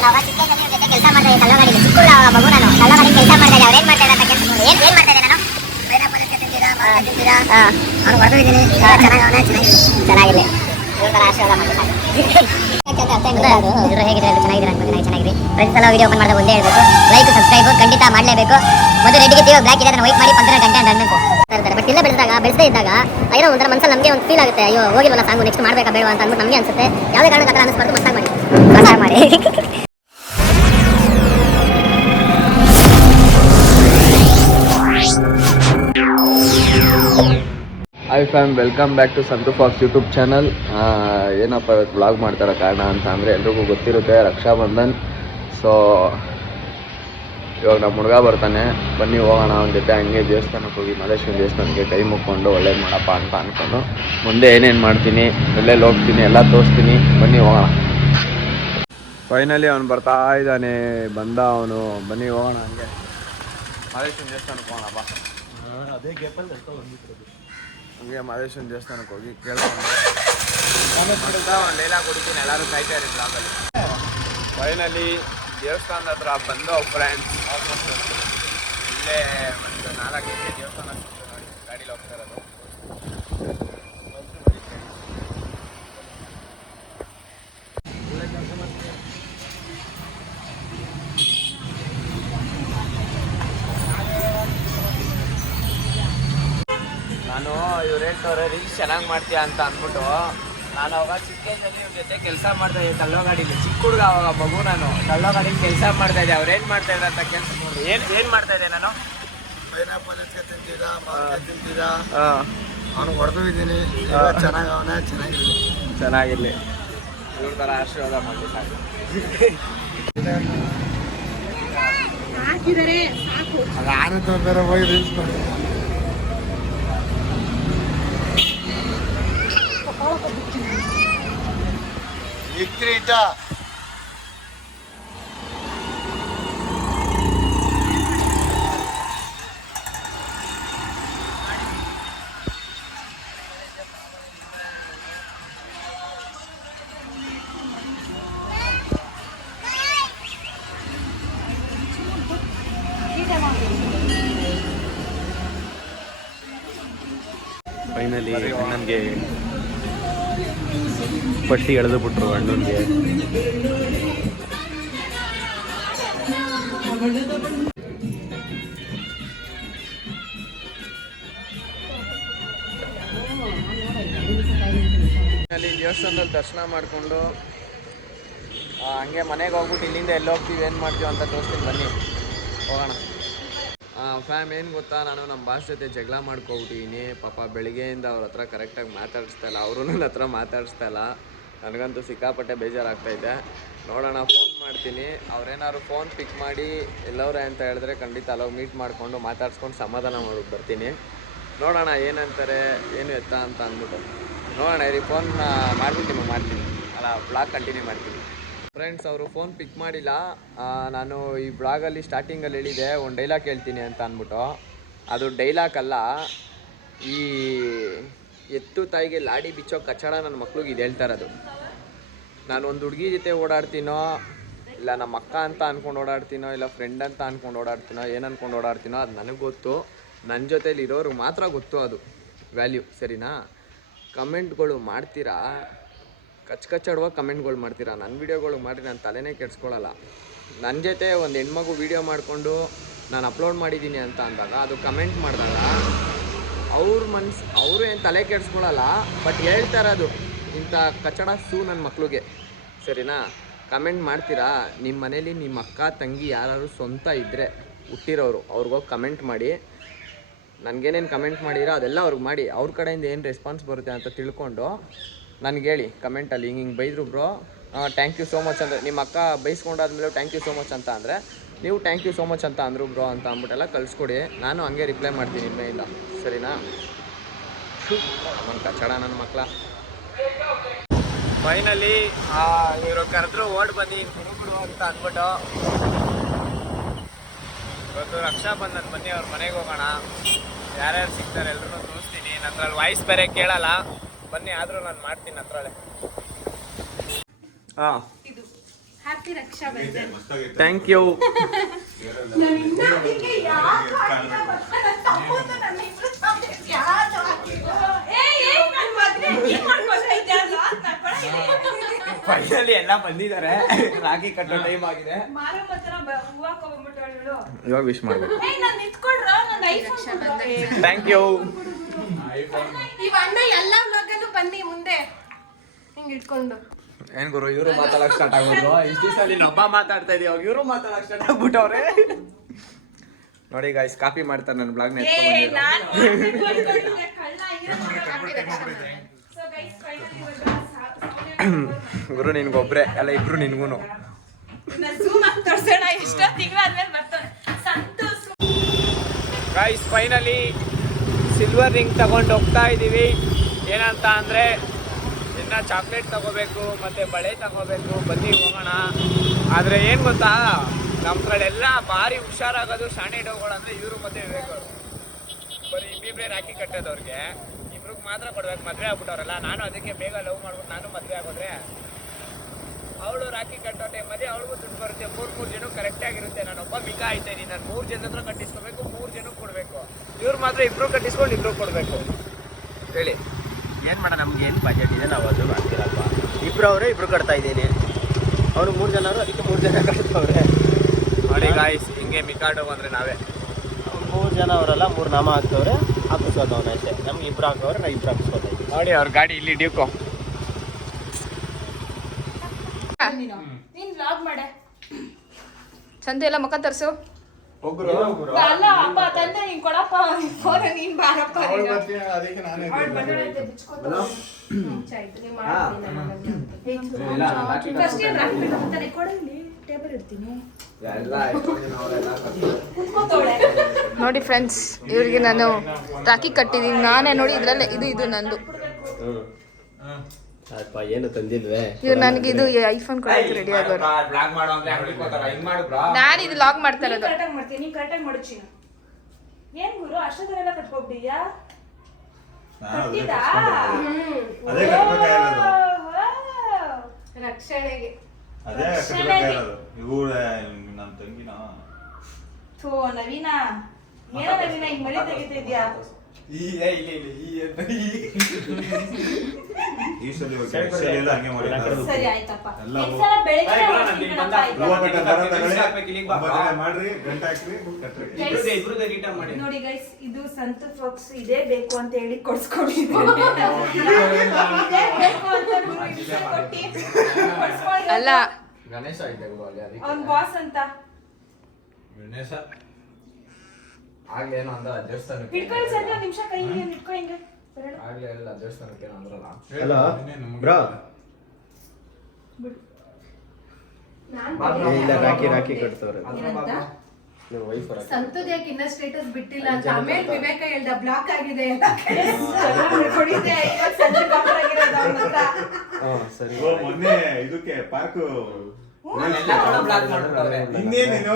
ನಾನು ಅವಾಗ ಚಿಕ್ಕ ಜೊತೆ ಕೆಲಸ ಮಾಡ್ತಾ ಇದ್ದೆ ಕಲ್ಲಗಾಡಿ ಚಿಕ್ಕ ಮಗು ನಾನು ಕಲ್ಲಗಾಡಿ ಕೆಲಸ ಮಾಡ್ತಾ ಇದ್ದೆ. ಅವ್ರು ಏನು ಮಾಡ್ತಾ ಇದ್ದಾರೆ ಅಂತ ಕೆಲಸ ಏನ್ ಮಾಡ್ತಾ ಇದ್ದೆ ನಾನು ಪೈನಾಪಲ್ ತಿಂತೀರಾ ಮಾವಿನ ತಿಂತೀರಾ ನಾನು ಹೊರಟಿದ್ದೀನಿ. ಚೆನ್ನಾಗಿರಲಿ ಇವ್ರ ಆಶೀರ್ವಾದ ಮಾಡಿ ಹೇಗಿದ್ರೆ ಚೆನ್ನಾಗಿದ್ದೀರಾ ಅನ್ಕೊಂಡು ಚೆನ್ನಾಗಿದೆ. ಫ್ರೆಂಡ್ಸ್ ಎಲ್ಲ ವಿಡಿಯೋ ಓಪನ್ ಮಾಡಿದಾಗ ಒಂದೇ ಹೇಳಬೇಕು, ಲೈಕ್ ಸಬ್ಸ್ಕ್ರೈಬ್ ಖಂಡಿತ ಮಾಡಲೇಬೇಕು. ಒಂದು ರೆಡ್ ಗಿದ್ದೀವಿ ಬ್ಲಾಕ್ ಇದೆ ಅದನ್ನು ವೈಟ್ ಮಾಡಿ 15 ಗಂಟೆ ಅಂತ ಅನ್ಬೇಕು ಇರ್ತಾರೆ. ಬಟ್ ಇಲ್ಲ ಬೆಳೆಸ್ದೇ ಇದ್ದಾಗ ಏನೋ ಒಂಥರ ಮನಸ್ಸಲ್ಲಿ ನಮಗೆ ಒಂದು ಫೀಲ್ ಆಗುತ್ತೆ, ಅಯ್ಯೋ ಹೋಗಿಲ್ವಲ್ಲ ಸಾಂಗು ನೆಕ್ಸ್ಟ್ ಮಾಡಬೇಕಾ ಬೇಡ ಅಂತ ಅಂದ್ಬಿಟ್ಟು ನಮಗೆ ಅನ್ಸುತ್ತೆ. ಯಾವುದೇ ಕಾರಣಕ್ಕೆ ಆ ಥರ ಅನಿಸ್ಬಾರ್ದು, ಮಸ್ತಾಗಿ ಮಾಡಿ. Hi fam, welcome back to Santhu fox YouTube channel. ಏನಪ್ಪ ಇವತ್ತು ವ್ಲಾಗ್ ಮಾಡ್ತಾರೋ ಕಾರಣ ಅಂತ ಅಂದರೆ ಎಲ್ರಿಗೂ ಗೊತ್ತಿರುತ್ತೆ, ರಕ್ಷಾ ಬಂಧನ್. ಸೊ ಇವಾಗ ನಮ್ಮ ಹುಡುಗ ಬರ್ತಾನೆ, ಬನ್ನಿ ಹೋಗೋಣ ಅವನ ಜೊತೆ. ಹಂಗೆ ದೇವಸ್ಥಾನಕ್ಕೆ ಹೋಗಿ ಮಹದೇಶ್ವರ ದೇವಸ್ಥಾನಕ್ಕೆ ಕೈ ಮುಕ್ಕೊಂಡು ಒಳ್ಳೇದು ಮಾಡಪ್ಪ ಅಂತ ಅಂದ್ಕೊಂಡು ಮುಂದೆ ಏನೇನು ಮಾಡ್ತೀನಿ, ಎಲ್ಲೆಲ್ಲಿ ಹೋಗ್ತೀನಿ ಎಲ್ಲ ತೋರಿಸ್ತೀನಿ. ಬನ್ನಿ ಹೋಗೋಣ. ಫೈನಲಿ ಅವನು ಬರ್ತಾ ಇದ್ದಾನೆ, ಬಂದ ಅವನು. ಬನ್ನಿ ಹೋಗೋಣ ಹಂಗೆ ಮಹದೇಶ್ವರ ದೇವಸ್ಥಾನಕ್ಕೆ ಹೋಗೋಣ ಬಾ. ಅದೇ ಗ್ಯಾಪಲ್ಲಿ ಬಂದಿತ್ತು ಹಂಗೆ ಮಹದೇಶ್ವರ ದೇವಸ್ಥಾನಕ್ಕೆ ಹೋಗಿ ಕೇಳ್ಕೊಂಡು ಒಂದು ಡೈಲಾಗ್ ಕೊಡ್ತೀನಿ, ಎಲ್ಲರೂ ಕಾಯ್ತಾ ಇರಿ ಬ್ಲಾಗಲ್ಲಿ. ಫೈನಲಿ ದೇವಸ್ಥಾನದ ಹತ್ರ ಬಂದು ಫ್ರೆಂಡ್ಸ್ ಇಲ್ಲೇ ಒಂದು 4 ಗಂಟೆ ದೇವಸ್ಥಾನ ನೋಡಿ ಗಾಡೀಲಿ ಹೋಗ್ತಾ ಇರೋದು. ನಾನು ಇವ್ರು ಹೇಳ್ತವ್ರೆ ರೀಲ್ಸ್ ಚೆನ್ನಾಗಿ ಮಾಡ್ತೀಯಾ ಅಂತ ಅಂದ್ಬಿಟ್ಟು, ನಾನು ಅವಾಗ ಚಿಕ್ಕ ಏಜಲ್ಲಿ ಇವ್ರ ಜೊತೆ ಕೆಲಸ ಮಾಡ್ತಾ ಇದ್ದೆ ಕಲ್ಲೋ ಗಾಡೀಲಿ. ಚಿಕ್ಕ ಹುಡುಗ ಅವಾಗ ಮಗು, ನಾನು ಕಲ್ಲೋ ಗಾಡೀಲಿ ಕೆಲಸ ಮಾಡ್ತಾ ಇದ್ದೆ. ಅವ್ರು ಏನು ಮಾಡ್ತಾ ಇದ್ದಾರೆ ಅಂತ ಕೆಲಸ ನೋಡಿ. ಏನು ಮಾಡ್ತಾ ಇದ್ದೆ ನಾನು? ಪೈನಾಪಲ್ ತಿಂತೀರಾ ಮಾವಿನ ತಿಂತೀರಾ ಅವನು ಹೊಡೆದಿದ್ದೀನಿ. ಚೆನ್ನಾಗಿರಲಿ ಇವ್ರ ಥರ ಆಶೀರ್ವಾದ ಮಾಡಿ ಸಾಕು. ಆನಂದ ಬೇರೆ ಹೋಗಿ ರೀಲ್ಸ್ ಮಾಡಿ ಇಕ್ರೀಟ ಫೈನಲಿ ಅಣ್ಣನಿಗೆ ಪಟ್ಟಿ ಎಳೆದು ಬಿಟ್ರು ಅಣ್ಣನಿಗೆ. ಅಲ್ಲಿ ದೇವಸ್ಥಾನದಲ್ಲಿ ದರ್ಶನ ಮಾಡಿಕೊಂಡು ಹಂಗೆ ಮನೆಗೆ ಹೋಗ್ಬಿಟ್ಟು ಇಲ್ಲಿಂದ ಎಲ್ಲಿ ಹೋಗ್ತೀವಿ ಏನು ಮಾಡ್ತೀವಿ ಅಂತ ತೋರಿಸ್ತೀನಿ, ಬನ್ನಿ ಹೋಗೋಣ. ಫ್ಯಾಮ್ ಏನು ಗೊತ್ತಾ, ನಾನು ನಮ್ಮ ಬಾಸ್ ಜೊತೆ ಜಗಳ ಮಾಡ್ಕೊಬಿಟ್ಟಿದ್ದೀನಿ. ಪಾಪ ಬೆಳಿಗ್ಗೆಯಿಂದ ಅವ್ರ ಹತ್ರ ಕರೆಕ್ಟಾಗಿ ಮಾತಾಡಿಸ್ತಾ ಇಲ್ಲ, ಅವರು ನನ್ನ ಹತ್ರ ಮಾತಾಡಿಸ್ತಾ ಇಲ್ಲ. ನನಗಂತೂ ಸಿಕ್ಕಾಪಟ್ಟೆ ಬೇಜಾರಾಗ್ತಾಯಿದೆ. ನೋಡೋಣ, ಫೋನ್ ಮಾಡ್ತೀನಿ. ಅವ್ರೇನಾದ್ರು ಫೋನ್ ಪಿಕ್ ಮಾಡಿ ಎಲ್ಲವ್ರೆ ಅಂತ ಹೇಳಿದ್ರೆ ಖಂಡಿತ ಅಲ್ಲೋಗಿ ಮೀಟ್ ಮಾಡಿಕೊಂಡು ಮಾತಾಡ್ಸ್ಕೊಂಡು ಸಮಾಧಾನ ಮಾಡ್ಬಿಟ್ಟು ಬರ್ತೀನಿ. ನೋಡೋಣ ಏನಂತಾರೆ, ಏನು ಎತ್ತ ಅಂತ ಅಂದ್ಬಿಟ್ಟು ನೋಡೋಣ. ಇರಿ ಫೋನ್ ಮಾಡ್ಬಿಟ್ಟು ನಿಮಗೆ ಮಾಡ್ತೀನಿ, ಅಲ್ಲ ಬ್ಲಾಗ್ ಕಂಟಿನ್ಯೂ ಮಾಡ್ತೀನಿ. ಫ್ರೆಂಡ್ಸ್, ಅವರು ಫೋನ್ ಪಿಕ್ ಮಾಡಿಲ್ಲ. ನಾನು ಈ ಬ್ಲಾಗಲ್ಲಿ ಸ್ಟಾರ್ಟಿಂಗಲ್ಲಿ ಹೇಳಿದೆ ಒಂದು ಡೈಲಾಗ್ ಹೇಳ್ತೀನಿ ಅಂತ ಅಂದ್ಬಿಟ್ಟು. ಅದು ಡೈಲಾಗ್ ಅಲ್ಲ, ಈ ಎತ್ತು ತಾಯಿಗೆ ಲಾಡಿ ಬಿಚ್ಚೋ ಕಚ್ಚಡ ನನ್ನ ಮಕ್ಳಿಗೆ ಇದು ಹೇಳ್ತಾ ಇರೋದು. ನಾನು ಒಂದು ಹುಡುಗಿ ಜೊತೆ ಓಡಾಡ್ತೀನೋ, ಇಲ್ಲ ನಮ್ಮ ಅಕ್ಕ ಅಂತ ಅಂದ್ಕೊಂಡು ಓಡಾಡ್ತೀನೋ, ಇಲ್ಲ ಫ್ರೆಂಡ್ ಅಂತ ಅಂದ್ಕೊಂಡು ಓಡಾಡ್ತೀನೋ, ಏನು ಅಂದ್ಕೊಂಡು ಓಡಾಡ್ತೀನೋ ಅದು ನನಗೆ ಗೊತ್ತು. ನನ್ನ ಜೊತೇಲಿ ಇರೋರು ಮಾತ್ರ ಗೊತ್ತು ಅದು ವ್ಯಾಲ್ಯೂ, ಸರಿನಾ? ಕಮೆಂಟ್ಗಳು ಮಾಡ್ತೀರಾ, ಕಚ್ಚಾಡುವಾಗ ಕಮೆಂಟ್ಗಳು ಮಾಡ್ತೀರಾ. ನನ್ನ ವೀಡಿಯೋಗಳು ಮಾಡಿ ನಾನು ತಲೆನೇ ಕೆಡಿಸ್ಕೊಳ್ಳಲ್ಲ. ನನ್ನ ಜೊತೆ ಒಂದು ಹೆಣ್ಮಗು ವೀಡಿಯೋ ಮಾಡಿಕೊಂಡು ನಾನು ಅಪ್ಲೋಡ್ ಮಾಡಿದ್ದೀನಿ ಅಂತ ಅಂದಾಗ ಅದು ಕಮೆಂಟ್ ಮಾಡಿದಾಗ ಅವರು ಏನು ತಲೆ ಕೆಡಿಸ್ಕೊಳ್ಳಲ್ಲ. ಬಟ್ ಹೇಳ್ತಾ ಇರೋದು ಇಂಥ ಕಚ್ಚಡ ನನ್ನ ಮಕ್ಳಿಗೆ, ಸರಿನಾ? ಕಮೆಂಟ್ ಮಾಡ್ತೀರಾ, ನಿಮ್ಮ ಮನೇಲಿ ನಿಮ್ಮ ಅಕ್ಕ ತಂಗಿ ಯಾರು ಸ್ವಂತ ಇದ್ದರೆ ಹುಟ್ಟಿರೋರು ಅವ್ರಿಗೋಗಿ ಕಮೆಂಟ್ ಮಾಡಿ. ನನಗೇನೇನು ಕಮೆಂಟ್ ಮಾಡಿರೋ ಅದೆಲ್ಲ ಅವ್ರಿಗೆ ಮಾಡಿ, ಅವ್ರ ಕಡೆಯಿಂದ ಏನು ರೆಸ್ಪಾನ್ಸ್ ಬರುತ್ತೆ ಅಂತ ತಿಳ್ಕೊಂಡು ನನಗೆ ಹೇಳಿ ಕಮೆಂಟಲ್ಲಿ. ಹಿಂಗೆ ಬೈದರು bro, thank you so much ಅಂದರೆ, ನಿಮ್ಮ ಅಕ್ಕ ಬೈಸ್ಕೊಂಡಾದ್ಮೇಲೆ ಥ್ಯಾಂಕ್ ಯು ಸೋ ಮಚ್ ಅಂತ ಅಂದರೆ ನೀವು ಥ್ಯಾಂಕ್ ಯು ಸೋ ಮಚ್ ಅಂತ ಅಂದರು ಬ್ರೋ ಅಂತ ಅಂದ್ಬಿಟ್ಟೆಲ್ಲ ಕಳಿಸ್ಕೊಡಿ. ನಾನು ಹಂಗೆ ರಿಪ್ಲೈ ಮಾಡ್ತೀನಿ ಇನ್ಮೇಲಿಂದ, ಸರಿನಾ? ಒಂದು ಕಚ್ಚಡ ನನ್ನ ಮಕ್ಕಳ. ಫೈನಲಿ ಇವರು ಕರೆದ್ರು ಓಡ್ ಬನ್ನಿ ಹುಡುಗರು ಅಂತ ಅಂದ್ಬಿಟ್ಟು. ಇವತ್ತು ರಕ್ಷಾ ಬಂಧನ್, ಬನ್ನಿ ಅವ್ರ ಮನೆಗೆ ಹೋಗೋಣ. ಯಾರ್ಯಾರು ಸಿಗ್ತಾರೆ ಎಲ್ಲರೂ ತೋರಿಸ್ತೀನಿ. ನಂದ್ರಲ್ಲಿ ವಾಯ್ಸ್ ಬೇರೆ ಕೇಳಲ್ಲ, ಬನ್ನಿ. ಆದರೂ ನಾನು ಮಾಡ್ತೀನಿ ಅದ್ರಲ್ಲೇ. Happy Raksha Bandhan. Thank you. Finally ಎಲ್ಲ ಬಂದಿದ್ದಾರೆ. ರಾಖಿ ಕಟ್ಟೋ ಟೈಮ್ ಆಗಿದೆ. ಇವಾಗ ವಿಶ್ ಮಾಡ್ಬೇಕು. Thank you. ಎಲ್ಲ ವ್ಲಾಗಲ್ಲೂ ಬನ್ನಿ ಮುಂದೆ ಹಿಂಗ್ ಇಟ್ಕೊಂಡು. ಏನ್ ಗುರು ಇವರು ಮಾತಾಡಕ್ ಸ್ಟಾರ್ಟ್ ಆಗೋದು. ಇಷ್ಟ ದಿವಸ ನೀನು ಹಬ್ಬ ಮಾತಾಡ್ತಾ ಇದೀಯ, ಇವರು ಮಾತಾಡಕ್ ಸ್ಟಾರ್ಟ್ ಆಗ್ಬಿಟ್ಟವ್ರೆ. ನೋಡಿ ಗಾಯ್ಸ್, ಕಾಪಿ ಮಾಡ್ತಾರೆ ನನ್ನ ಬ್ಲಾಗ್ ನ. ಗುರು ನಿನ್ಗೊಬ್ರೆ ಅಲ್ಲ, ಇಬ್ರು ನಿನ್ಗೂನು. ಗಾಯ್ಸ್ ಫೈನಲಿ ಸಿಲ್ವರ್ ರಿಂಗ್ ತಗೊಂಡು ಹೋಗ್ತಾ ಇದೀವಿ. ಏನಂತ ಅಂದ್ರೆ ಇನ್ನ ಚಾಕ್ಲೇಟ್ ತಗೋಬೇಕು ಮತ್ತೆ ಬಳೆ ತಗೋಬೇಕು. ಬನ್ನಿ ಹೋಗೋಣ. ಆದ್ರೆ ಏನ್ ಗೊತ್ತಾ, ನಮ್ಮ ಕಡೆಲ್ಲ ಭಾರಿ ಹುಷಾರಾಗೋದು ಶಾಣೆ ಡೋಗಳು ಅಂದ್ರೆ ಇವರು ಮತ್ತೆ ವಿವೇಕ್ ಅವರು. ಬರೀ ಇಬ್ಬಿಬ್ರೇ ರಾಖಿ ಕಟ್ಟೋದವ್ರಿಗೆ, ಇಬ್ರಿಗೆ ಮಾತ್ರ ಕೊಡ್ಬೇಕು. ಮದುವೆ ಆಗ್ಬಿಟ್ಟವ್ರಲ್ಲ, ನಾನು ಅದಕ್ಕೆ ಬೇಗ ಲವ್ ಮಾಡ್ಬಿಟ್ಟು ನಾನು ಮದುವೆ ಆಗೋದ್ರೆ ಅವಳು ರಾಖಿ ಕಟ್ಟೋ ಟೈಮಲ್ಲಿ ಅವಳಿಗೂ ದುಡ್ಡು ಬರುತ್ತೆ. ಮೂರು ಜನ ಕರೆಕ್ಟ್ ಆಗಿರುತ್ತೆ. ನಾನು ಒಬ್ಬ ಮಿಗ ಆಯ್ತೇನೆ. ನಾನು 3 ಜನ ಹತ್ರ ಕಟ್ಟಿಸ್ಕೋಬೇಕು, 3 ಜನಕ್ಕೆ ಕೊಡಬೇಕು. ಇವ್ರು ಮಾತ್ರ ಇಬ್ರು ಕಟ್ಟಿಸ್ಕೊಂಡು ಇಬ್ರು ಕೊಡಬೇಕು. ಹೇಳಿ ಏನು ಮಾಡೋಣ, ನಮ್ಗೆ ಏನು ಬಜೆಟ್ ಇದೆ ನಾವು ಅದು ಮಾಡ್ತೀರಲ್ವ. ಇಬ್ರು ಕಟ್ತಾ ಇದ್ದೀನಿ, ಅವರು 3 ಜನ, ಅದಕ್ಕೆ 3 ಜನ ಕಟ್ತವ್ರೆ. ನೋಡಿ ಗಾಯ್ಸ್, ಹಿಂಗೆ ಮಿಕಾಡೋ ಅಂದರೆ ನಾವೇ 3 ಜನ ಅವರೆಲ್ಲ 3 ನಾಮ ಹಾಕ್ತವ್ರೆ, ಹಾಕಿಸೋದು ಅವನ ಅಷ್ಟೇ. ನಮ್ಗೆ ಇಬ್ರು ಹಾಕವ್ರೆ, ನಾವು ಇಬ್ರು ಹಾಕಿಸ್ಕೊತಾ ಇದ್ದೀವಿ. ನೋಡಿ ಅವ್ರ ಗಾಡಿ ಇಲ್ಲಿ ಡ್ಯೂಕೋ. ನೀನ್ ವ್ಲಾಗ್ ಮಾಡೆ ಚಂದ ಎಲ್ಲ ಮುಖ ತರ್ಸು. ಹೋಗ್ರು ಅಲ್ಲ ಅಪ್ಪ ತಂದೆ ನೀನ್ ಕೊಡಪ್ಪ ಫೋನ್, ನೀನ್ ಬಾರಪ್ಪ. ಅದಕ್ಕೆ ನಾನೇ ನೋಡಿ ಫ್ರೆಂಡ್ಸ್, ಇವ್ರಿಗೆ ನಾನು ರಾಖಿ ಕಟ್ಟಿದೀನಿ ನಾನೇ. ನೋಡಿ ಇದ್ರಲ್ಲೇ ಇದು ನಂದು. ಅಪ್ಪ ಏನು ತಂದಿಲ್ವೇ. ಇವ್ರು ನನಗೆ ಇದು ಐಫೋನ್ ಕೊಡಕ್ಕೆ ರೆಡಿ ಆಗೋರು. ನಾನು ಇದು ಲಾಗ್ ಮಾಡ್ತಾ ಇರೋದು. ಕರೆಕ್ಟಾಗಿ ಮಾಡ್ತೀನಿ. ಏನ್ ಗುರು ಅಷ್ಟೊಂದೆಲ್ಲ ಕಟ್ಕೊಬಿಟ್ಟಿದ್ಯಾ? ರಕ್ಷಣೆಗೆ ನನ್ನ ತಂಗಿನ ಥೋ ನವೀನ, ಏನೋ ನವೀನ ಹಿಂಗ್ ಮಳಿ ತೆಗಿತಿದ್ಯಾ? ಈ ಸಲ ಹಂಗೆ ಮಾಡಿ. ಸರಿ ಆಯ್ತಪ್ಪ. ಎಲ್ಲ ಒಂದ್ಸಲ ಬೆಳಿಗ್ಗೆ ಮಾಡ್ರಿ, ಗಂಟೆ ಹಾಕ್ರಿ, ಕಟ್ರಿ. ನೋಡಿ ಗೈಸ್, ಇದು ಸಂತು ಫ್ರಾಕ್ಸ್ ಇದೇ ಬೇಕು ಅಂತ ಹೇಳಿ ಕೊಡ್ಸ್ಕೊಂಡಿದ್ದೀನಿ. ಇದೇ ಬೇಕು ಅಂತ ಗುರು ಇಷ್ಟ ಕೊಟ್ಟಿ ಕೊಡ್ಸ್ಕೊಂಡಿರೋದು. ಅಲ್ಲ ಗಣೇಶ ಅವ್ನ್ ಬಾಸ್ ಅಂತ ಗಣೇಶ ಆಗ್ಲೇನೋ ಅಂದ ದೇವಸ್ಥಾನಕ್ಕೆ. ಹಿಡ್ಕೊಳ್ಳಿ ಸರ್, ನಿಮಿಷ ಕೈ ಹಿಂಗೆ ಹಿಡ್ಕೊ ಹಿಂಗೆ. ಆಗ್ಲೇ ಎಲ್ಲ ದೇವಸ್ಥಾನಕ್ಕೆ ಏನೋ ಅಂದ್ರಲ್ಲ. ಅಲ್ಲ ಬ್ರೋ, ಇಲ್ಲ ರಾಖಿ ಕಟ್ತವ್ರೆ ನಿಮ್ಮ ವೈಫ್. ಸಂತದ ಯಾಕೆ ಇನ್ನ ಸ್ಟೇಟಸ್ ಬಿಟ್ಟಿಲ್ಲ ಅಂತ ಆಮೇಲೆ ವಿವೇಕ ಹೇಳ್ದ ಬ್ಲಾಕ್ ಆಗಿದೆ. ಕೊಡಿದೆ ಇವಾಗ ಸಂಜೆ ಡಾಕ್ಟರ್ ಆಗಿರೋದು ಅವ್ನ ಹತ್ರ. ಸರಿ. ಮೊನ್ನೆ ಇದಕ್ಕೆ ಪಾರ್ಕ್ ಇನ್ನೇನೇನೋ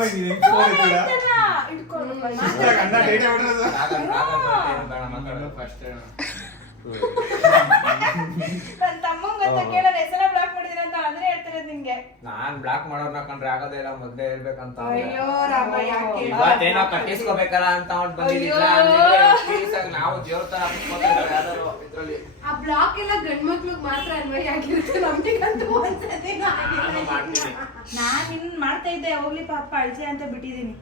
ನನ್ ತಮ್ಮಂಗಂತ ಕೇಳೋದು ಹೆಸರ ಬ್ಲಾಕ್ ಮಾಡಿದಿರ ಅಂತ ಅಂದ್ರೆ ಹೇಳ್ತಾರೆ ನಿಮ್ಗೆ. ನಾನ್ ಬ್ಲಾಕ್ ಮಾಡೋರ್ನ ಕಂಡ್ರೆ ಆಗೋದೇ ಇಲ್ಲ, ಮೊದ್ಲೇ ಹೇಳ್ಬೇಕಂತ. ಅಯ್ಯೋ ರಾಮ, ಯಾಕೆ ಇವತ್ತೇನೋ ಕಟ್ಟಿಸ್ಕೋಬೇಕಲ್ಲ ಅಂತ ಅವ್ನು ಬಂದಿದ್ದಿಲ್ಲ. ನಾವು ದೇವ್ರ ತರ ಯಾವ್ದಾರು ಇದ್ರಲ್ಲಿ ಆ ಬ್ಲಾಕ್ ಎಲ್ಲ ಗಂಡ್ಮಕ್ಳಿಗೆ ಮಾತ್ರ ಅನ್ವಯ ಆಗಿರುತ್ತೆ, ನಮ್ಗಂತೂ ಒಂದ್ಸತಿ ನಾನ್ ಇನ್ ಮಾಡ್ತಾ ಇದ್ದೆ. ಹೋಗ್ಲಿ ಪಾಪ ಅಳ್ಸೆ ಅಂತ ಬಿಟ್ಟಿದೀನಿ.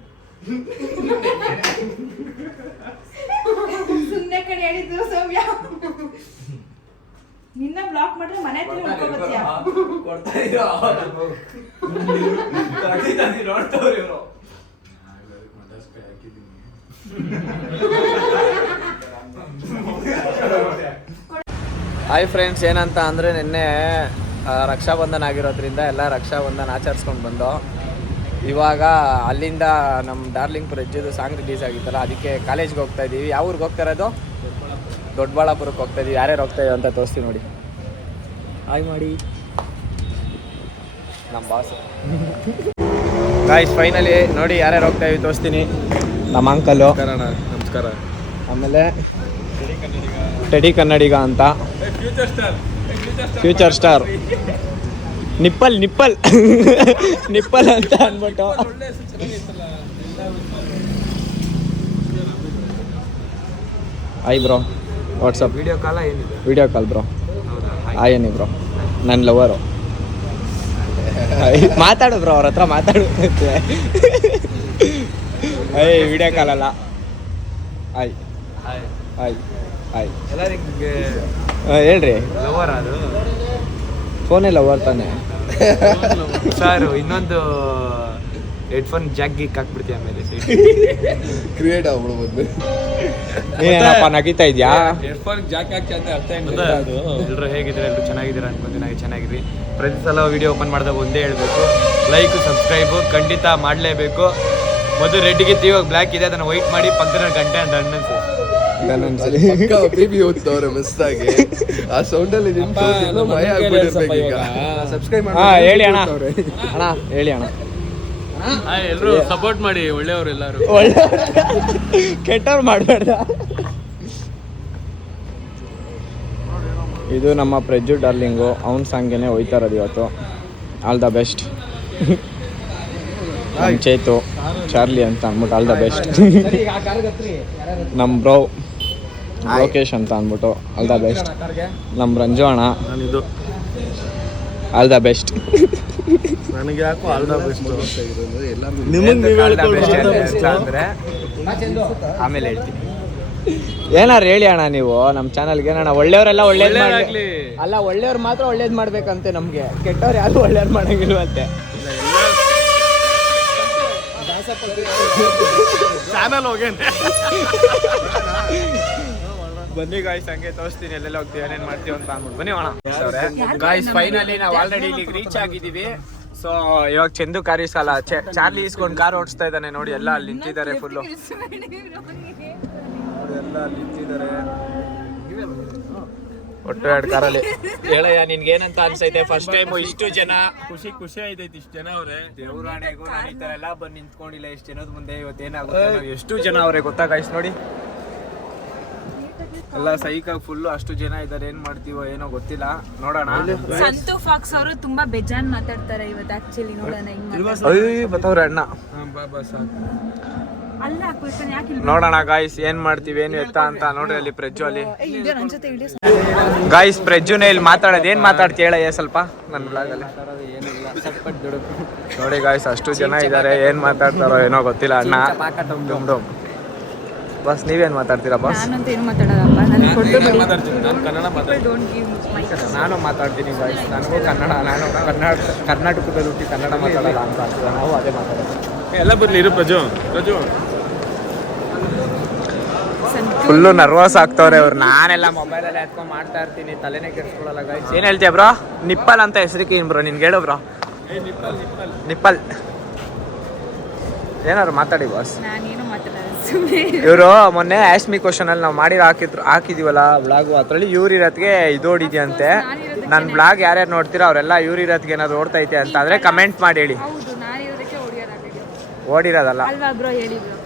ಸುಮ್ನೆ ಕಡೆ ಹೇಳಿದ್ದು ಸೌಮ್ಯ. ನಿನ್ನ ಬ್ಲಾಕ್ ಮಾಡ್ರೆ ಮನೆ ಹತ್ರ ಉಳ್ಕೊಬತ್ತೀಯ. ಕೊಡ್ತಾ ಇರೋ ನೋಡ್ತವ್ರಿ ಇವರು. ಹಾಯ್ ಫ್ರೆಂಡ್ಸ್, ಏನಂತ ಅಂದರೆ ನಿನ್ನೆ ರಕ್ಷಾಬಂಧನ ಆಗಿರೋದ್ರಿಂದ ಎಲ್ಲ ರಕ್ಷಾಬಂಧನ ಆಚರಿಸ್ಕೊಂಡು ಬಂದು ಇವಾಗ ಅಲ್ಲಿಂದ ನಮ್ಮ ಡಾರ್ಲಿಂಗ್ಪುರ ಹೆಜ್ಜೆದು ಸಾಂಗ್ ರಿಲೀಸ್ ಆಗಿತ್ತಲ್ಲ, ಅದಕ್ಕೆ ಕಾಲೇಜ್ಗೆ ಹೋಗ್ತಾ ಇದ್ದೀವಿ. ಯಾವ ಊರಿಗೆ ಹೋಗ್ತಾ ಇರೋದು? ದೊಡ್ಡಬಳ್ಳಾಪುರಕ್ಕೆ ಹೋಗ್ತಾ ಇದ್ದೀವಿ. ಯಾರ್ಯಾರು ಹೋಗ್ತಾ ಇದ್ದೀವಿ ಅಂತ ತೋರಿಸ್ತೀವಿ ನೋಡಿ. ಹಾಯ್ ಮಾಡಿ ನಮ್ಮ ಬಾಸ್. ಗಾಯ್ಸ್ ಫೈನಲಿ ನೋಡಿ ಯಾರ್ಯಾರು ಹೋಗ್ತಾ ಇದ್ದೀವಿ ತೋರಿಸ್ತೀನಿ. ನಮ್ಮ ಅಂಕಲು, ನಮಸ್ಕಾರ. ಆಮೇಲೆ ಟೆಡಿ ಕನ್ನಡಿಗ ಅಂತ, future star. Nipple nipple nipple ಅಂತ ಅಂದ್ಬಿಟ್ಟು hi bro WhatsApp video call bro hi ಏನಿ ಬ್ರೋ ನನ್ನ ಲವರು ಮಾತಾಡು ಬ್ರೋ ಅವ್ರ ಹತ್ರ ಮಾತಾಡು ಅಯ್ಯ ವಿಡಿಯೋ ಕಾಲ್ ಅಲ್ಲ ಹಾಯ್ ಹಾಯ್ ಹಾಯ್ ಹೇಳ್ರಿ ಫೋನೇ ಲವರ್ ತಾನೆ ಸರ್ ಇನ್ನೊಂದು ಹೆಡ್ಫೋನ್ ಜಾಕ್ ಗೀಕ್ ಹಾಕ್ಬಿಡ್ತೀವಿ ಆಮೇಲೆ ಕ್ರಿಯೇಟ್ ಆಗ್ಬಿಡ್ಬೋದು ಏನಪ್ಪ ನಗಿತಾ ಇದೆಯಾ ಹೆಡ್ಫೋನ್ ಜಾಕ್ ಹಾಕಿ ಅಂತ ಅರ್ಥ ಎಲ್ಲರೂ ಹೇಗಿದ್ದೀರಾ ಎಲ್ಲರೂ ಚೆನ್ನಾಗಿದ್ದೀರಾ ಅನ್ಕೊಂತೀನಿ ಚೆನ್ನಾಗಿರಿ ಪ್ರತಿ ಸಲ ವಿಡಿಯೋ ಓಪನ್ ಮಾಡಿದಾಗ ಒಂದೇ ಹೇಳಬೇಕು ಲೈಕ್ ಸಬ್ಸ್ಕ್ರೈಬು ಖಂಡಿತ ಮಾಡಲೇಬೇಕು ಮೊದಲು ರೆಡ್ಗಿತ್ತು ಇವಾಗ ಬ್ಲ್ಯಾಕ್ ಇದೆ ಅದನ್ನು ವೈಟ್ ಮಾಡಿ ಪಕ್ಕದ ಗಂಟೆ ಅಂತ ಬೇಬಿ ಓದ್ತವ್ರೆ ಮಸ್ತಾಗಿ ಆ ಸೌಂಡಲ್ಲಿ ಸಬ್ಸ್ಕ್ರೈಬ್ ಹೇಳಿ ಅಣ್ಣ ಅಣ್ಣ ಹೇಳಿ ಅಣ್ಣ ಎಲ್ಲರೂ ಸಪೋರ್ಟ್ ಮಾಡಿ ಒಳ್ಳೆಯವರು ಎಲ್ಲರೂ ಒಳ್ಳೆ ಕೆಟ್ಟವ್ರು ಮಾಡಬೇಡ ಇದು ನಮ್ಮ ಪ್ರಜ್ಜು ಡಾರ್ಲಿಂಗು ಅವ್ನ ಸಾಂಗೇನೆ ಹೋಯ್ತಾ ಇರೋದು ಇವತ್ತು ಆಲ್ ದ ಬೆಸ್ಟ್ ನಮ್ಮ ಚೇತು ಚಾರ್ಲಿ ಅಂತ ಅಂದ್ಬಿಟ್ಟು ಆಲ್ ದ ಬೆಸ್ಟ್ ನಮ್ಮ ಬ್ರೋ ಲೋಕೇಶ್ ಅಂತ ಅಂದ್ಬಿಟ್ಟು ಆಲ್ ದ ಬೆಸ್ಟ್ ನಮ್ಮ ರಂಜು ಅಣ್ಣ ಆಲ್ ದ ಬೆಸ್ಟ್ ನನಗೆ ಯಾಕೋ ಆಲ್ ದ ಬೆಸ್ಟ್ ಅಂದರೆ ಆಮೇಲೆ ಹೇಳ್ತೀನಿ ಏನಾರು ಹೇಳಿ ಅಣ್ಣ ನೀವು ನಮ್ಮ ಚಾನಲ್ಗೆ ಏನಣ್ಣ ಒಳ್ಳೆಯವರೆಲ್ಲ ಒಳ್ಳೇದು ಮಾಡಲಿ ಅಲ್ಲ ಒಳ್ಳೆಯವ್ರು ಮಾತ್ರ ಒಳ್ಳೇದು ಮಾಡ್ಬೇಕಂತೆ ನಮಗೆ ಕೆಟ್ಟವ್ರು ಯಾರು ಒಳ್ಳೇದು ಮಾಡಂಗಿಲ್ವಂತೆ ಚಾನಲ್ ಹೋಗೇನೆ ಬನ್ನಿ ಗಾಯ್ಸ್ ಹಂಗೆ ತೋರಿಸ್ತೀನಿ ಎಲ್ಲೆಲ್ಲ ಹೋಗ್ತೀವಿ ಏನೇನು ಮಾಡ್ತೀವಿ ಅಂತ ಅಂದ್ಬಿಟ್ಟು ಬನ್ನಿ ಅಣ್ಣ ಗಾಯ್ಸ್ ಫೈನಲಿ ನಾವು ಆಲ್ರೆಡಿ ಇಲ್ಲಿಗೆ ರೀಚ್ ಆಗಿದ್ದೀವಿ ಸೊ ಇವಾಗ ಚಂದು ಕಾರ್ ಇಸ್ಕಲ್ಲ ಚಾರ್ಲಿ ಇಸ್ಕೊಂಡು ಕಾರ್ ಓಡಿಸ್ತಾ ಇದ್ದಾನೆ ನೋಡಿ ಎಲ್ಲ ಅಲ್ಲಿ ನಿಂತಿದ್ದಾರೆ ಫುಲ್ಲು ಎಲ್ಲ ಅಲ್ಲಿ ನಿಂತಿದ್ದಾರೆ ಒಟ್ಟು 2 ಕಾರಲ್ಲಿ ಹೇಳಯ್ಯ ನಿನ್ಗೆ ಏನಂತ ಅನ್ಸೈತೆ ಫಸ್ಟ್ ಟೈಮು ಇಷ್ಟು ಜನ ಖುಷಿ ಆಯ್ತೈತಿ ಇಷ್ಟು ಜನ ಅವ್ರೆ ದೇವ್ರಾಣೆಗೂ ನಾನು ಈ ಥರ ಎಲ್ಲ ಬಂದು ನಿಂತ್ಕೊಂಡಿಲ್ಲ ಇಷ್ಟು ಜನದ ಮುಂದೆ ಇವತ್ತೇನಾಗುತ್ತೆ ಎಷ್ಟು ಜನ ಅವರೇ ಗೊತ್ತಾ ಗಾಯ್ಸ್ ನೋಡಿ ಎಲ್ಲ ಸೈಕಾಗಿ ಫುಲ್ಲು ಅಷ್ಟು ಜನ ಇದ್ದಾರೆ ಏನ್ ಮಾಡ್ತೀವೋ ಏನೋ ಗೊತ್ತಿಲ್ಲ ನೋಡೋಣ ಸಂತು ಫಾಕ್ಸ್ ಅವರು ತುಂಬಾ ಬೇಜಾನ್ ಮಾತಾಡ್ತಾರೆ ಇವತ್ತು ಆಕ್ಚುಲಿ ನೋಡೋಣ ಅಯ್ಯ ಬತ್ತವ್ರೆ ಅಣ್ಣ ಅಲ್ಲ ಹಾಕ್ಬೇಕು ಯಾಕೆ ನೋಡೋಣ ಗಾಯ್ಸ್ ಏನ್ ಮಾಡ್ತೀವಿ ಏನು ಎತ್ತ ಅಂತ ನೋಡ್ರಿ ಅಲ್ಲಿ ಪ್ರಜ್ಜು ಅಲ್ಲಿ ಗಾಯ್ಸ್ ಪ್ರಜ್ಜುನೇ ಇಲ್ಲಿ ಮಾತಾಡೋದು ಏನ್ ಮಾತಾಡ್ತಿ ಹೇಳಯ್ಯ ಸ್ವಲ್ಪ ನನ್ನ ಬ್ಲಾಗಲ್ಲಿ ನೋಡಿ ಗಾಯ್ಸ್ ಅಷ್ಟು ಜನ ಇದ್ದಾರೆ ಏನ್ ಮಾತಾಡ್ತಾರೋ ಏನೋ ಗೊತ್ತಿಲ್ಲ ಅಣ್ಣ ಡುಮ್ ಡುಮ್ ಬಸ್ ನೀವೇನ್ ಮಾತಾಡ್ತೀರಾ ಬಾಸ್ ನಾನಂತ ಏನು ಮಾತಾಡೋದಪ್ಪ ನಾನು ಕೊಟ್ಟು ನಾನು ಕನ್ನಡ ನಾನು ಮಾತಾಡ್ತೀನಿ ಗಾಯ್ಸ್ ನನಗೂ ಕನ್ನಡ ನಾನು ಕರ್ನಾಟಕದಲ್ಲಿ ಹುಟ್ಟಿ ಕನ್ನಡ ಮಾತಾಡಲ್ಲ ಅಂತ ಆಗ್ತದೆ ನಾವು ಅದೇ ಮಾತಾಡೋದು ಎಲ್ಲ ಬರ್ಲಿ ಇರು ಪ್ರಜು ಫುಲ್ಲು ನರ್ವಸ್ ಆಗ್ತವ್ರೆ ಅವ್ರು ನಾನೆಲ್ಲ ಮೊಬೈಲಲ್ಲಿ ಎತ್ಕೊಂಡು ಮಾಡ್ತಾ ಇರ್ತೀನಿ ತಲೆನೇ ಕೆಡಿಸ್ಕೊಳ್ಳಲ್ಲ ಗಾಯ್ಸ್ ಏನು ಹೇಳ್ತೀಯ ಬ್ರೋ ನಿಪ್ಪಲ್ ಅಂತ ಹೆಸರಿಗೆ ಬ್ರೋ ನಿನ್ಗೆ ಹೇಳು ಬ್ರೋ ನಿಪ್ಪಲ್ ಏನಾದ್ರು ಮಾತಾಡಿ ಬಾಸ್ ನಾನೇನು ಮಾತಾಡೋದು ಇವರು ಮೊನ್ನೆ ಆಶ್ಮಿ ಕ್ವಶನ್ ಅಲ್ಲಿ ನಾವು ಮಾಡಿ ಹಾಕಿದೀವಲ್ಲ ಬ್ಲಾಗು ಅದ್ರಲ್ಲಿ ಇವ್ರ ಇರೋದ್ಗೆ ಇದು ಓಡಿದ್ಯಂತೆ ನನ್ನ ಬ್ಲಾಗ್ ಯಾರ್ಯಾರು ನೋಡ್ತೀರಾ ಅವರೆಲ್ಲ ಇವ್ರ ಇರೋದ್ಗೆ ಏನಾದ್ರು ಓಡ್ತೈತೆ ಅಂತ ಅಂದ್ರೆ ಕಮೆಂಟ್ ಮಾಡಿ ಹೇಳಿ ಹೌದು ನಾನು ಇರೋದಕ್ಕೆ ಓಡಿರೋದಲ್ಲ ಅಲ್ವಾ ಬ್ರೋ ಹೇಳಿ ಬ್ರೋ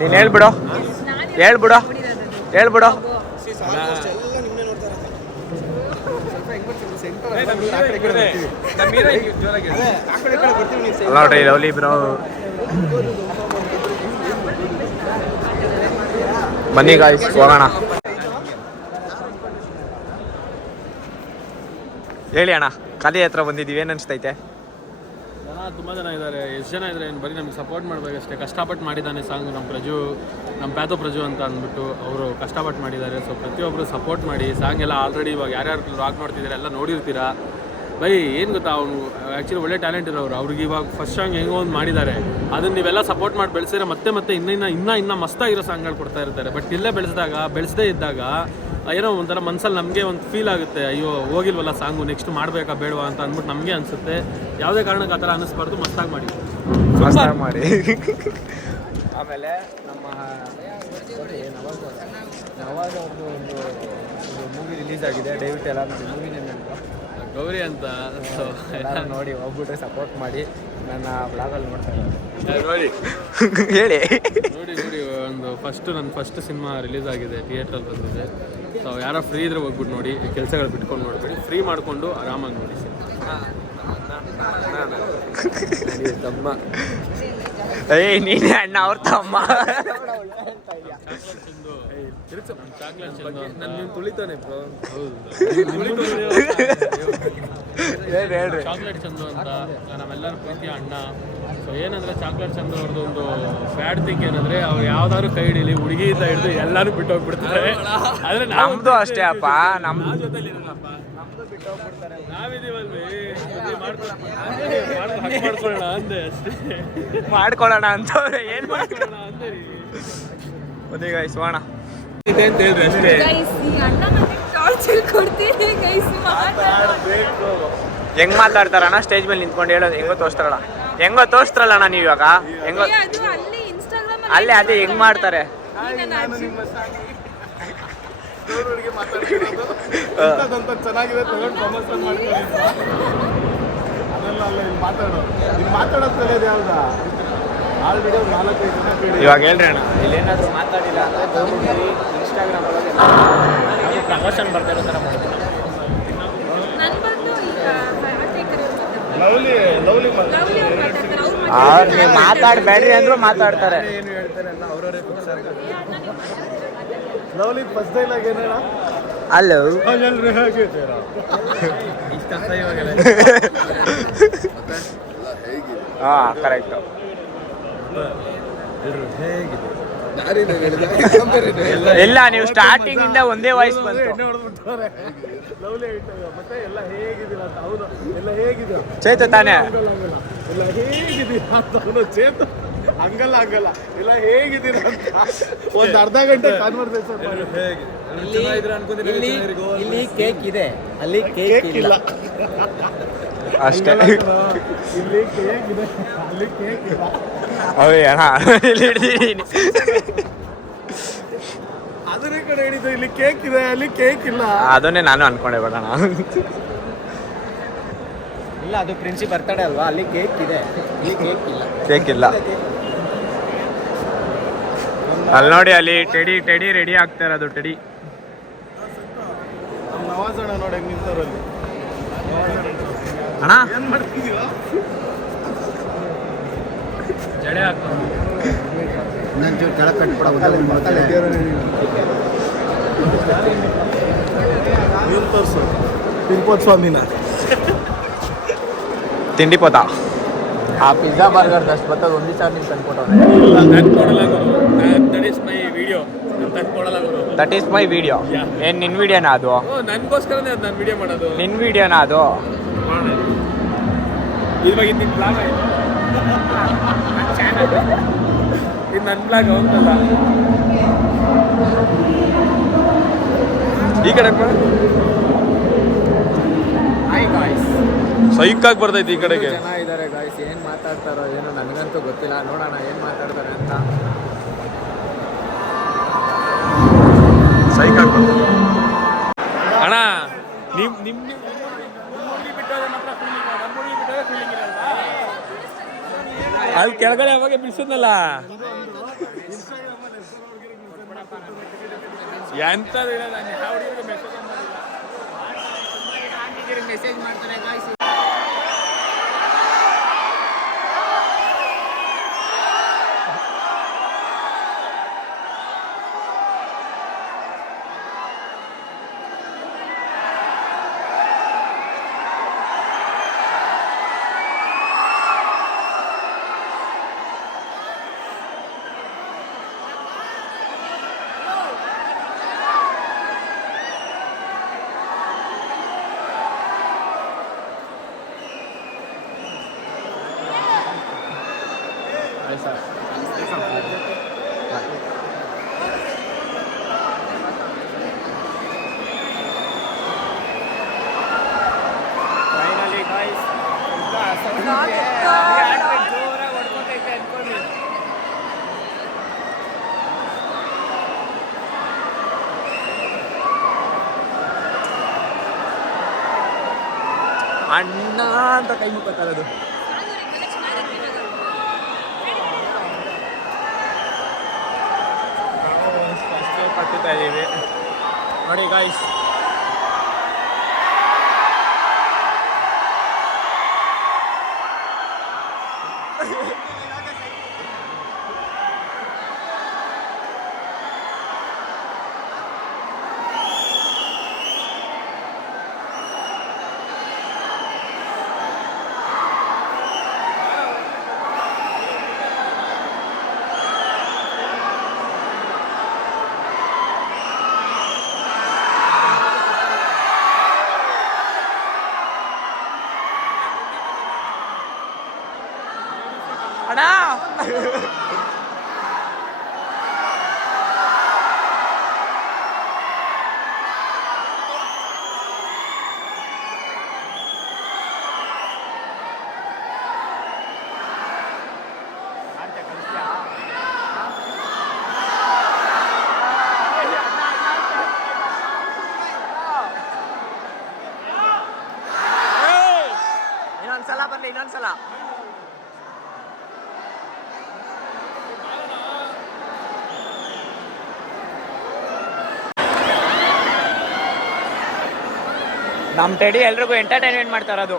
ನೀನು ಹೇಳ್ಬಿಡು ಹೇಳ್ಬಿಡು ನೋಡ್ರಿ ಲವ್ಲಿ ಬ್ರೋ ಬನ್ನಿ ಗಾಯ್ಸ್ ಹೋಗೋಣ ಹೇಳಿ ಅಣ್ಣ ಖಾಲಿ ಹತ್ರ ಬಂದಿದ್ದೀವಿ ಏನು ಅನಿಸ್ತೈತೆ ಜನ ತುಂಬ ಜನ ಇದ್ದಾರೆ ಎಷ್ಟು ಜನ ಇದ್ದಾರೆ ಏನು ಬರೀ ನಮ್ಗೆ ಸಪೋರ್ಟ್ ಮಾಡಬೇಕಷ್ಟೇ ಕಷ್ಟಪಟ್ಟು ಮಾಡಿದ್ದಾನೆ ಸಾಂಗ್ ನಮ್ಮ ಪ್ಯಾಥೋ ಪ್ರಜು ಅಂತ ಅಂದ್ಬಿಟ್ಟು ಅವರು ಕಷ್ಟಪಟ್ಟು ಮಾಡಿದ್ದಾರೆ ಸೊ ಪ್ರತಿಯೊಬ್ಬರು ಸಪೋರ್ಟ್ ಮಾಡಿ ಸಾಂಗ್ ಎಲ್ಲ ಆಲ್ರೆಡಿ ಇವಾಗ ಯಾರ್ಯಾರು ರಾಕ್ ಮಾಡ್ತಿದ್ದಾರೆ ಎಲ್ಲ ನೋಡಿರ್ತೀರಾ ಬೈ ಏನು ಗೊತ್ತಾ ಅವನು ಆ್ಯಕ್ಚುಲಿ ಒಳ್ಳೆ ಟ್ಯಾಲೆಂಟ್ ಇರೋರು ಅವ್ರಿಗೆ ಇವಾಗ ಫಸ್ಟ್ ಸಾಂಗ್ ಹೆಂಗೋ ಒಂದು ಮಾಡಿದ್ದಾರೆ ಅದನ್ನು ನೀವೆಲ್ಲ ಸಪೋರ್ಟ್ ಮಾಡಿ ಬೆಳೆಸಿದ್ರೆ ಮತ್ತೆ ಇನ್ನೂ ಮಸ್ತಾಗಿರೋ ಸಾಂಗ್ಗಳು ಕೊಡ್ತಾ ಇರ್ತಾರೆ ಬಟ್ ಇಲ್ಲೇ ಬೆಳೆಸದೇ ಇದ್ದಾಗ ಏನೋ ಒಂಥರ ಮನಸ್ಸಲ್ಲಿ ನಮಗೆ ಒಂದು ಫೀಲ್ ಆಗುತ್ತೆ ಅಯ್ಯೋ ಹೋಗಿಲ್ವಲ್ಲ ಸಾಂಗು ನೆಕ್ಸ್ಟ್ ಮಾಡಬೇಕಾ ಬೇಡವಾ ಅಂತ ಅಂದ್ಬಿಟ್ಟು ನಮಗೆ ಅನಿಸುತ್ತೆ ಯಾವುದೇ ಕಾರಣಕ್ಕೆ ಆ ಥರ ಅನ್ನಿಸ್ಬಾರ್ದು ಮಸ್ತಾಗಿ ಮಾಡಿ ಆಮೇಲೆ ನಮ್ಮ ನವಾಜ್ ಅವ್ರದ್ದು ಒಂದು ಮೂವಿ ರಿಲೀಸ್ ಆಗಿದೆ ದಯವಿಟ್ಟು ಎಲ್ಲ ನೋಡಿ ಮೂವಿ ಗೌರಿ ಅಂತ ನೋಡಿ ಹೋಗ್ಬಿಟ್ಟು ಸಪೋರ್ಟ್ ಮಾಡಿ ನನ್ನ ಬ್ಲಾಗಲ್ಲಿ ನೋಡ್ತಾ ನೋಡಿ ಹೇಳಿ ನೋಡಿ ಒಂದು ನನ್ನ ಫಸ್ಟ್ ಸಿನಿಮಾ ರಿಲೀಸ್ ಆಗಿದೆ ಥಿಯೇಟ್ರಲ್ಲಿ ಬಂದಿದೆ ಸೊ ಯಾರೋ ಫ್ರೀ ಇದ್ರೆ ಹೋಗ್ಬಿಟ್ಟು ನೋಡಿ, ಕೆಲಸಗಳು ಬಿಟ್ಕೊಂಡು ನೋಡ್ಬೇಡಿ, ಫ್ರೀ ಮಾಡಿಕೊಂಡು ಆರಾಮಾಗಿ ನೋಡಿ ಸರ್. ತಮ್ಮ ಏಯ್ ನೀನೇ ಅಣ್ಣ ಅವ್ರ ತಮ್ಮ. ಚಾಕ್ಲೇಟ್ ಚಂದು ನಾನು ತುಳಿತಾನೆ ಬ್ರೋ. ಚಾಕ್ಲೇಟ್ ಚಂದು ಅಂತ ನಾವೆಲ್ಲರೂ ಪ್ರೀತಿಯ ಅಣ್ಣ. ಸೊ ಏನಂದ್ರೆ ಚಾಕ್ಲೇಟ್ ಚಂದು ಅವ್ರದ್ದು ಒಂದು ಫ್ಯಾಡ್ ಥಿಂಗ್ ಏನಂದ್ರೆ ಅವ್ರು ಯಾವ್ದಾದ್ರು ಕೈ ಹಿಡೀಲಿ ಹುಡುಗಿಯಿಂದ ಹಿಡಿದು ಎಲ್ಲರೂ ಬಿಟ್ಟು ಹೋಗ್ಬಿಡ್ತಾರೆ. ಆದ್ರೆ ನಮ್ದು ಅಷ್ಟೇ ಅಪ್ಪ, ನಮ್ದು ಜೊತೆಲಿ ಇರೋಣಪ್ಪ, ನಾವಿದೀವಲ್ವಿ ಮಾಡ್ಕೊಳ್ಳೋಣ ಅಂದೆ ಅಷ್ಟೇ. ಮಾಡ್ಕೊಳ್ಳೋಣ ಅಂತವ್ರೆ ಏನು ಮಾಡ್ಕೊಳ್ಳೋಣ ಅಂದೆ ರೀ. ಬನ್ನಿ ಗೈಸ್ ಹೋಗೋಣ. ಇದೆ ಅಂತ ಹೇಳ್ರಿ ಅಷ್ಟೇ. ಹೆಂಗ್ ಮಾತಾಡ್ತಾರಣ್ಣ ಸ್ಟೇಜ್ ಮೇಲೆ ನಿಂತ್ಕೊಂಡು ಹೇಳೋದು? ಹೆಂಗೋ ತೋರಿಸ್ತಾರಲ್ಲ ಅಣ್ಣ ನೀವು ಇವಾಗ ಹೆಂಗೋ ಅಲ್ಲೇ ಅದೇ ಹೆಂಗ್ ಮಾಡ್ತಾರೆ. ಚೆನ್ನಾಗಿದೆ ತಗೊಂಡು ಪ್ರಮೋಷನ್ ಮಾಡ್ತಾರೆ. ಅದೆಲ್ಲ ಅಲ್ಲ ಇಲ್ಲಿ ಮಾತಾಡೋದು ಕಲಿಯೋದು ಯಾವ್ದ? ಆಲ್ರೆಡಿ ಒಂದು 4-5 ಜನ ಕೇಳಿ ಇವಾಗ ಹೇಳ್ರಿ ಅಣ್ಣ, ಇಲ್ಲೇನಾದ್ರೂ ಮಾತಾಡಿಲ್ಲ ಅಂದ್ರೆ ಇನ್ಸ್ಟಾಗ್ರಾಮ್ ಒಳಗೆ ಪ್ರಮೋಷನ್ ಬರ್ತಾ ಇರೋ ಥರ ಮಾಡ್ತೀನಿ. ಲವ್ಲಿ ಅವ್ರು ನೀವು ಮಾತಾಡಬೇಡ್ರಿ ಅಂದ್ರೂ ಮಾತಾಡ್ತಾರೆ. ಏನು ಹೇಳ್ತಾರೆ ಎಲ್ಲ ಅವ್ರವರೇ ಫಿಕ್ಸ್ ಆಗ್ತಾರೆ. ಲವ್ಲಿ ಫಸ್ಟ್ ಡೈಲಾಗ್ ಏನೇಳ? ಹಲೋ ಎಲ್ರು ಹೇಗಿದ್ದೀರಾ? ಇಷ್ಟ ಇವಾಗೆಲ್ಲ ಹಾ ಕರೆಕ್ಟು. ಎಲ್ರು ಹೇಗಿದೆ ಯಾರೇನು ಹೇಳಿದ ಇಲ್ಲ ನೀವು ಸ್ಟಾರ್ಟಿಂಗ್ ಇಂದ ಒಂದೇ ವಾಯ್ಸ್ ಬಂತು. ಹೊಡೆದ್ಬಿಟ್ಟವ್ರೆ. ಲವ್ಲಿ ಮತ್ತೆ ಎಲ್ಲ ಹೇಗಿದ್ದೀರಾ ಅಂತ ಅವನು ಎಲ್ಲ ಹೇಗಿದ್ದೀರಾ ಚೇತು ತಾನೇ ಎಲ್ಲ ಹೇಗಿದ್ದೀರಾ ಅಂತ ಅವನು ಚೇತು ಹಂಗಲ್ಲ ಎಲ್ಲ ಹೇಗಿದ್ದೀರಾ ಅಂತ ಒಂದು ಅರ್ಧ ಗಂಟೆ ಕಾನ್ವರ್ಸೇಷನ್ ಮಾಡಿ. ಇಲ್ಲಿ ಕೇಕ್ ಇದೆ, ಅಲ್ಲಿ ಕೇಕ್ ಇಲ್ಲ ಅಷ್ಟೇ. ಇಲ್ಲಿ ಕೇಕ್ ಇದೆ, ಅಲ್ಲಿ ಕೇಕ್ ಇಲ್ಲ. ಅವೇ ಅಣ್ಣ ಇಲ್ಲಿ ಹಿಡ್ದಿದ್ದೀನಿ. ಅದನ್ನೇ ಕಡೆ ಹೇಳಿದ್ದು, ಇಲ್ಲಿ ಕೇಕ್ ಇದೆ, ಅಲ್ಲಿ ಕೇಕ್ ಇಲ್ಲ. ಅದನ್ನೇ ನಾನು ಅನ್ಕೊಂಡೆ ಬಿಡೋಣ. ಇಲ್ಲ ಅದು ಪ್ರಿನ್ಸಿ ಬರ್ತಡೇ ಅಲ್ವಾ, ಅಲ್ಲಿ ಕೇಕ್ ಇದೆ, ಇಲ್ಲಿ ಕೇಕ್ ಇಲ್ಲ. ಅಲ್ಲಿ ನೋಡಿ, ಅಲ್ಲಿ ಟೆಡಿ ರೆಡಿ ಆಗ್ತಾ ಇರೋದು. ಟೆಡಿ ನಮ್ಮ ನವಾಜ್ ಅಣ್ಣ ನೋಡಿ ಹೆಂಗ್ ನಿಂತವ್ರಲ್ಲಿ. ಅಣ್ಣ ಏನ್ ಮಾಡ್ತಿದೀವ? ಜಡೆ ಹಾಕ್ತಾರೆ. ನೀನ್ ತೋರ್ಸು ತಿರುಪತಿ ಸ್ವಾಮಿನ. ತಿಂಡಿ ಪೋತ ಆ ಪಿಜ್ಜಾ ಬರ್ಗರ್ ಅಷ್ಟು ಬರ್ತದೆ. ಒಂದು ದಿವಸ ನೀವು ತಂದ್ಕೊಟ್ಟವ್ರೆ. That is my video. That is my video. ಏನು ನಿನ್ನ ವಿಡಿಯೋನಾ ಅದು? ನನಗೋಸ್ಕರನೇ ಅದು ನಾನು ವಿಡಿಯೋ ಮಾಡೋದು. ನಿನ್ನ ವಿಡಿಯೋನಾ ಅದು? ಇವಾಗ ಇದು ನಿನ್ನ ಬ್ಲಾಗ್ ಆಯ್ತು. ಇದು ನನ್ನ ಬ್ಲಾಗ್ ಅವನಲ್ಲ. ಈ ಕಡೆ ಹಾಯ್ ಗಾಯ್ಸ್, ಸೈಕಾಗಿ ಬರ್ತೈತಿ ಈ ಕಡೆಗೆ. ಜನ ಇದ್ದಾರೆ ಗಾಯ್ಸ್. ಏನು ಮಾತಾಡ್ತಾರೋ ಏನೋ ನನಗಂತೂ ಗೊತ್ತಿಲ್ಲ. ನೋಡೋಣ ಏನು ಮಾತಾಡ್ತಾರೆ ಅಂತ. ಸೈಕಾಗಿ ಬರ್ತೈತಿ ಅಣ್ಣ ನಿಮ್ಮ ಬಿಟ್ಟೋದ್ರೆ ಮಾತ್ರ ಫೀಲಿಂಗ್, ನಮ್ಮ ಹುಡುಗಿ ಬಿಟ್ಟೋದ್ರೆ ಫೀಲಿಂಗ್ ಇರಲ್ವಾ? ಅಲ್ಲಿ ಕೆಳಗಡೆ ಯಾವಾಗ ಬಿಡಿಸೋದಲ್ಲ ಎಂಥದ್ದು ಹೇಳೋದು. ಯಾವ ಹುಡುಗಿಗೆ ಮೆಸೇಜ್ ಮಾಡ್ತಾರೆ ಗಾಯ್ಸ್. ಅಣ್ಣ ಅಂತ ಕೈ ಮುಖತ್ತರದು. ಪಟ್ಟುತ್ತಾ ಇದ್ದೀವಿ. ನೋಡಿ ಗಾಯ್ಸ್, ಅಣ್ಣ ಇನ್ನೊಂದ್ಸಲ ಬರ್ಲಿ, ಇನ್ನೊಂದ್ಸಲ. ನಮ್ಮ ಟೆಡಿ ಎಲ್ರಿಗೂ ಎಂಟರ್ಟೈನ್ಮೆಂಟ್ ಮಾಡ್ತಾ ಇರೋದು.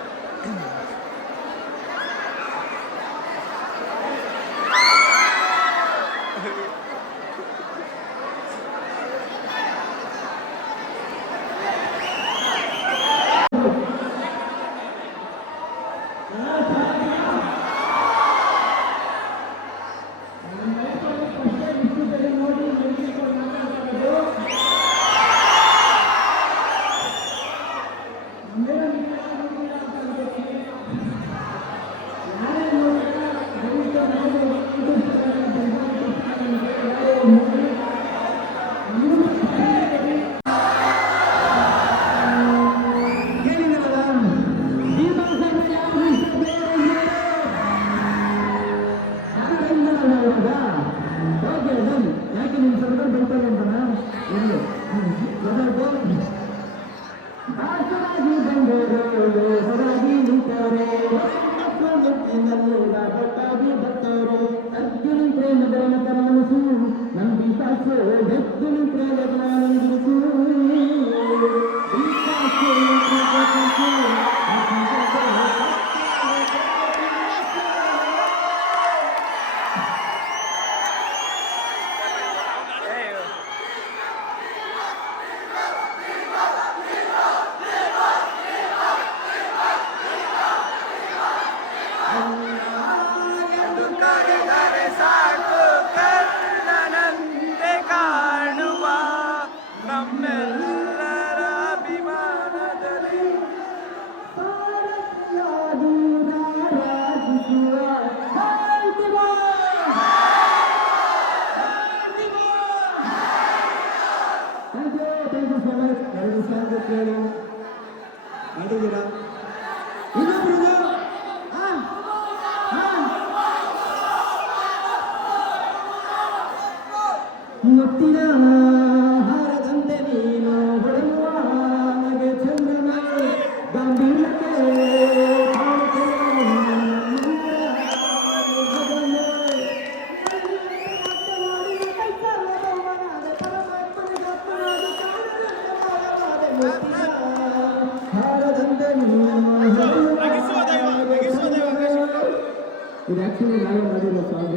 ಇದು ಆಕ್ಚುಲಿ ನಾನು ಮಾಡಿರೋ ಸಾಂಗ್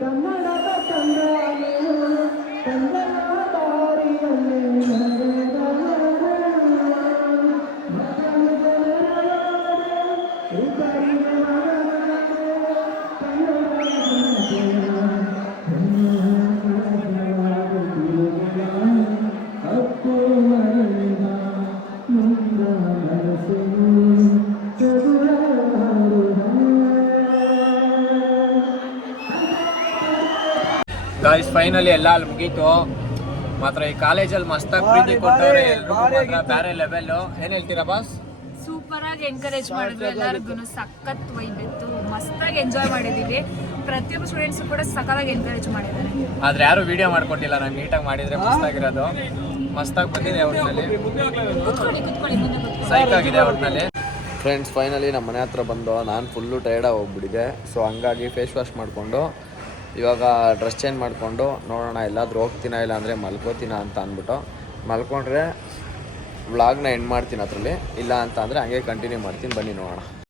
ಕನ್ನಡದ ಚಂದ ಗಾಯ್ಸ್ ಫೈನಲಿ ಎಲ್ಲ ಅಲ್ಲಿ ಮುಗೀತು. ಮಾತ್ರ ಈ ಕಾಲೇಜಲ್ಲಿ ಮಸ್ತಾಗಿ ಪ್ರೀತಿ ಕೊಟ್ಟವ್ರೆ, ಎಲ್ರಿಗೂ ಮಾತ್ರ ಬೇರೆ ಲೆವೆಲ್. ಏನ್ ಹೇಳ್ತೀರಾ ಬಾಸ್? ಸೂಪರ್ ಆಗಿ ಎಂಕರೇಜ್ ಮಾಡಿದ್ರು ಎಲ್ಲರಿಗೂ, ಸಖತ್ ವೈಬ್ ಇತ್ತು, ಮಸ್ತಾಗಿ ಎಂಜಾಯ್ ಮಾಡಿದೀವಿ. ಪ್ರತಿಯೊಬ್ಬ ಸ್ಟೂಡೆಂಟ್ಸ್ ಕೂಡ ಸಖತ್ತಾಗಿ ಎಂಕರೇಜ್ ಮಾಡಿದ್ದಾರೆ. ಆದ್ರೆ ಯಾರು ವಿಡಿಯೋ ಮಾಡ್ಕೊಟ್ಟಿಲ್ಲ, ನಾನು ನೀಟಾಗಿ ಮಾಡಿದ್ರೆ ಮಸ್ತಾಗಿರೋದು. ಮಸ್ತಾಗಿ ಬಂದಿದೆ ಒಟ್ಟಿನಲ್ಲಿ, ಕುತ್ಕೊಳ್ಳಿ ಮುಂದೆ ಕೂತ್ಕೊಳ್ಳಿ. ಸೈಕ್ ಆಗಿದೆ ಒಟ್ಟಿನಲ್ಲಿ. ಫ್ರೆಂಡ್ಸ್ ಫೈನಲಿ ನಮ್ಮ ಮನೆ ಹತ್ರ ಬಂದು ನಾನು ಫುಲ್ಲು ಟಯರ್ಡಾಗಿ ಹೋಗ್ಬಿಟ್ಟಿದ್ದೆ. ಸೊ ಹಂಗಾಗಿ ಫೇಸ್ ವಾಶ್ ಮಾಡಿಕೊಂಡು ಇವಾಗ ಡ್ರೆಸ್ ಚೇಂಜ್ ಮಾಡಿಕೊಂಡು ನೋಡೋಣ ಎಲ್ಲಾದರೂ ಹೋಗ್ತೀನಾ ಇಲ್ಲ ಅಂದರೆ ಮಲ್ಕೋತೀನ ಅಂತ ಅಂದ್ಬಿಟ್ಟು. ಮಲ್ಕೊಂಡ್ರೆ ವ್ಲಾಗ್ನ ಎಂಡ್ ಮಾಡ್ತೀನಿ ಅದರಲ್ಲಿ, ಇಲ್ಲ ಅಂತ ಅಂದರೆ ಹಂಗೆ ಕಂಟಿನ್ಯೂ ಮಾಡ್ತೀನಿ, ಬನ್ನಿ ನೋಡೋಣ.